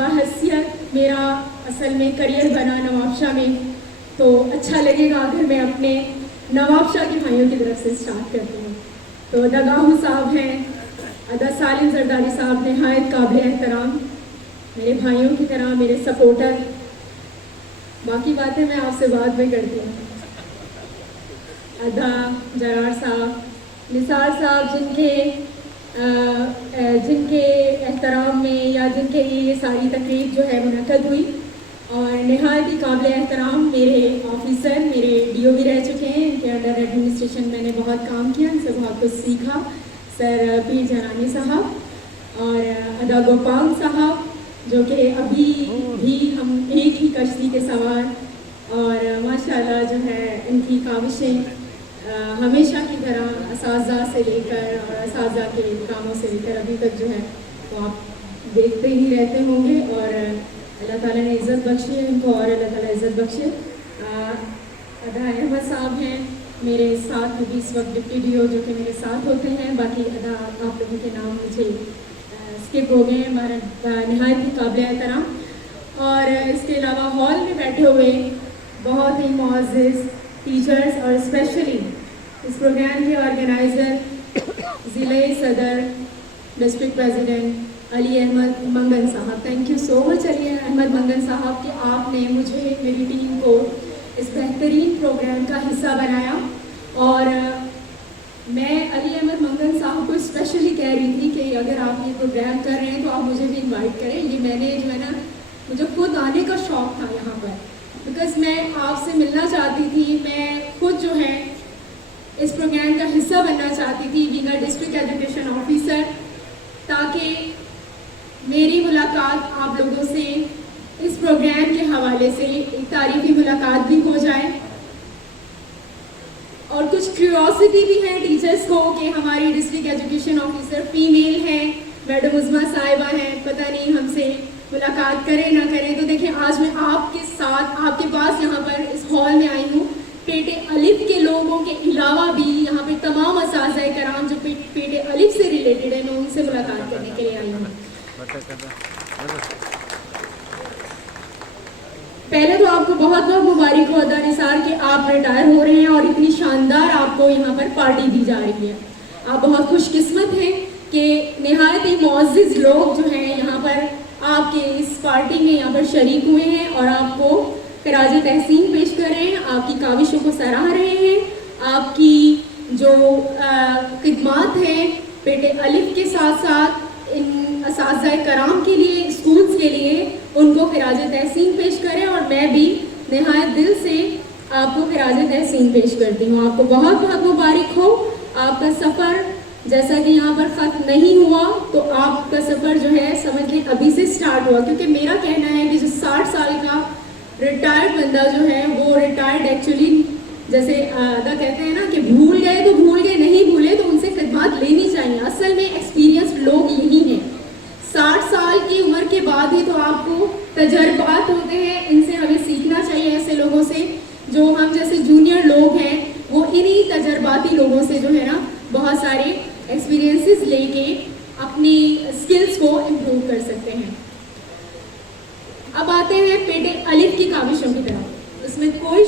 बाहैसियत मेरा असल में करियर बना नवाब शाह में, तो अच्छा लगेगा अगर मैं अपने नवाब शाह के भाइयों की तरफ से स्टार्ट करती हूँ। तो दगाहू साहब हैं, अदा सालिम जरदारी साहब नहायत काबिल एहतराम, मेरे भाइयों की तरह मेरे सपोर्टर। बाकी बातें मैं आपसे बाद में करती हूँ। अदा जरार साहब, निसार साहब, जिनके एहतराम में या जिनके लिए ये सारी तकरीब जो है मुनक़द हुई, और नहायत ही काबिल एहतराम मेरे ऑफिसर, मेरे DO भी रह चुके हैं, इनके अंडर एडमिनिस्ट्रेशन मैंने बहुत काम किया, इनसे बहुत कुछ सीखा, सर पीर जनानी साहब और अदा गोपाल साहब, जो कि अभी भी हम एक ही कश्ती के सवार, और माशाल्लाह जो है इनकी काविशें हमेशा की तरह असाज़ा से लेकर और असाज़ा के कामों से लेकर अभी तक जो है वो आप देखते ही रहते होंगे, और अल्लाह ताला ने इज़्ज़त बख्शी है इनको, और अल्लाह ताला इज़्ज़त बख्शे। अदा अहमद साहब हैं मेरे साथ, भी इस वक्त डिप्टी DO जो कि मेरे साथ होते हैं। बाकी अदा आप लोगों के नाम मुझे स्किप हो गए, हमारा नहायत ही काबिल एहतराम। और इसके अलावा हॉल में बैठे हुए बहुत ही मुअज़्ज़िज़ टीचर्स, और स्पेशली इस प्रोग्राम के ऑर्गेनाइज़र ज़िले सदर डिस्ट्रिक्ट प्रेसिडेंट अली अहमद मंगन साहब, thank you so much Ali Ahmad Mangan साहब कि आपने मुझे, मेरी टीम को इस बेहतरीन प्रोग्राम का हिस्सा बनाया। और मैं अली अहमद मंगन साहब को स्पेशली कह रही थी कि अगर आप ये प्रोग्राम कर रहे हैं तो आप मुझे भी इनवाइट करें। ये मैंने जो है ना, मुझे खुद आने का शौक़ था यहाँ पर, बिकॉज़ मैं आपसे मिलना चाहती थी, मैं खुद जो है इस प्रोग्राम का हिस्सा बनना चाहती थी being a district education officer, ताकि मेरी मुलाकात आप लोगों से इस प्रोग्राम के हवाले से एक तारीफ़ी मुलाकात भी हो जाए, और कुछ क्यूरियोसिटी भी है टीचर्स को कि हमारी डिस्ट्रिक्ट एजुकेशन ऑफिसर फीमेल हैं, मैडम उज़मा साहिबा हैं, पता नहीं हमसे मुलाकात करें ना करें। तो देखिए, आज मैं आपके साथ, आपके पास यहाँ पर इस हॉल में आई हूँ पेटे अलिफ के लोगों के अलावा भी यहाँ पे तमाम असाज़ा कराम जो पेटे अलिफ से रिलेटेड है, मैं उनसे मुलाकात करने के लिए आई हूँ। पहले तो आपको बहुत बहुत मुबारक हो अदा निसार कि आप रिटायर हो रहे हैं और इतनी शानदार आपको यहाँ पर पार्टी दी जा रही है। आप बहुत खुशकिस्मत हैं कि नहायत ही मुअज़्ज़िज़ लोग जो हैं यहाँ पर आपके इस पार्टी में यहाँ पर शरीक हुए हैं और आपको खराज तहसीन पेश कर रहे हैं, आपकी काविशों को सराह रहे हैं, आपकी जो खिदमात हैं पेटे अलिफ के साथ साथ इन असाज़ा कराम के लिए, स्कूल्स के लिए, उनको खराज तहसीन पेश करें। और मैं भी नहायत दिल से आपको खराज तहसीन पेश करती हूँ। आपको बहुत बहुत मुबारक हो। आपका सफ़र जैसा कि यहाँ पर ख़त्म नहीं हुआ, तो आपका सफ़र जो है समझ लें अभी से स्टार्ट हुआ, क्योंकि मेरा कहना है कि जो 60 साल का रिटायर्ड बंदा जो है वो रिटायर्ड एक्चुअली, जैसे अदा कहते हैं ना कि भूल गए तो भूल गए, नहीं भूले तो उनसे खिदमत लेनी चाहिए। असल में एक्सपीरियंस लोग यही हैं। 60 साल की उम्र के बाद ही तो आपको तजर्बात होते हैं, इनसे हमें सीखना चाहिए। ऐसे लोगों से, जो हम जैसे जूनियर लोग हैं, वो इन्हीं तजर्बाती लोगों से जो है ना बहुत सारे एक्सपीरियंसेस लेके अपनी स्किल्स को इम्प्रूव कर सकते हैं। अब आते हैं पेटे अलिफ की काविशों की तरफ। इसमें कोई